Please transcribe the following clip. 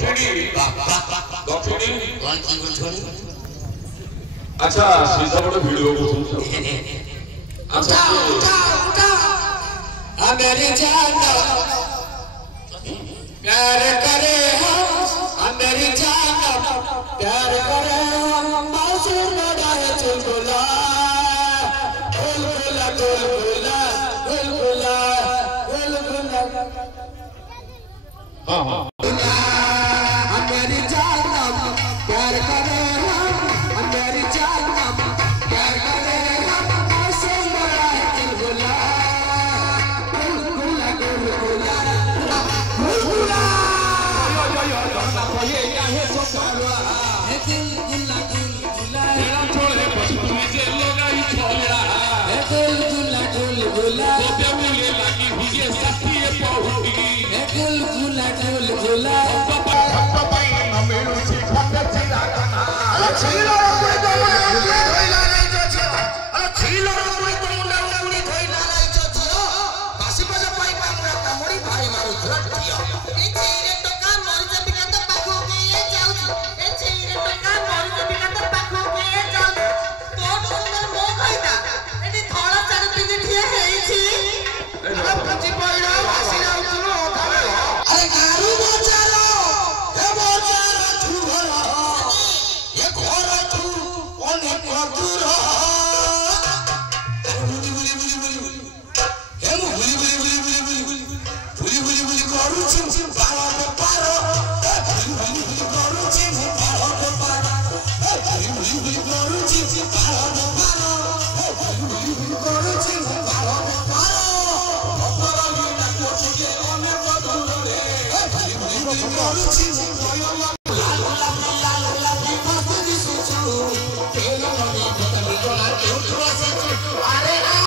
दक्षिणी दक्षिणी कौन की गुठोनी अच्छा सीधा बड़ा वीडियो को सुन अच्छा उठा मेरी जान प्यार करे हम मेरी जान प्यार करे हम मासूम बड़ा है चुलबुला बुलबुला बुलबुला बुलबुला बुलबुला हाँ हाँ मेरी जान प्यार करे हम मेरी जान प्यार करे हम मासूम बड़ा है चुलबुला बुलबुला बुलबुला बुलबुला ये काहे सो करवा है दिल गुला गुला तेरा छोड़े बस तुझे लेगा ही छोड़ा है दिल गुला गुला वो बेवले लगी हुई ये सच्ची है पहुंची है दिल गुला गुला पापा पापा भाई ना मेरू सी खंडे चिरा गाना